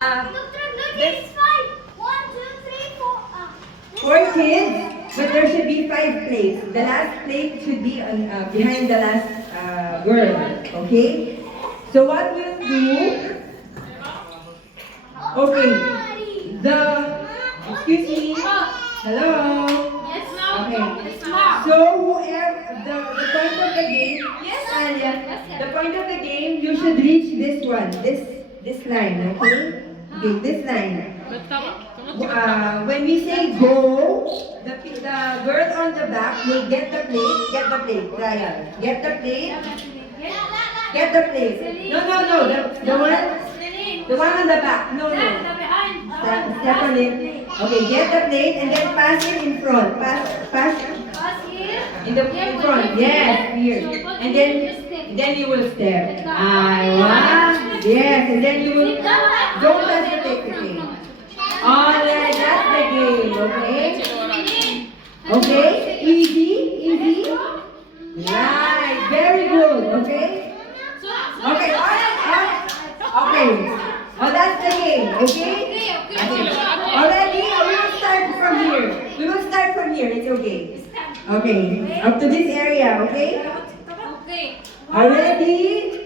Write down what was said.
There's 4 kids, but there should be 5 plates. The last plate should be behind the last girl. Okay? So what we'll do? Okay. Excuse me. Hello. Yes, ma'am. Okay. Yes, ma'am. So whoever the point of the game, Yes, Alia, yes, yes. the point of the game, you should reach this one, this line, okay? Okay, this line. When we say go, the girl on the back will get the plate, Ryan. Get the plate. No, the one on the back. No. Step on it. Okay, get the plate and then pass it in front. Pass in front. Yes, here. And then you will step. Yes, and then you will don't touch the plate. Alright, that's the game, okay? Okay? Easy? Right, very good, okay? Okay, alright. Okay. Oh, that's the game, okay? Already, we will start from here. It's okay. Okay, up to this area, okay? Okay. Already?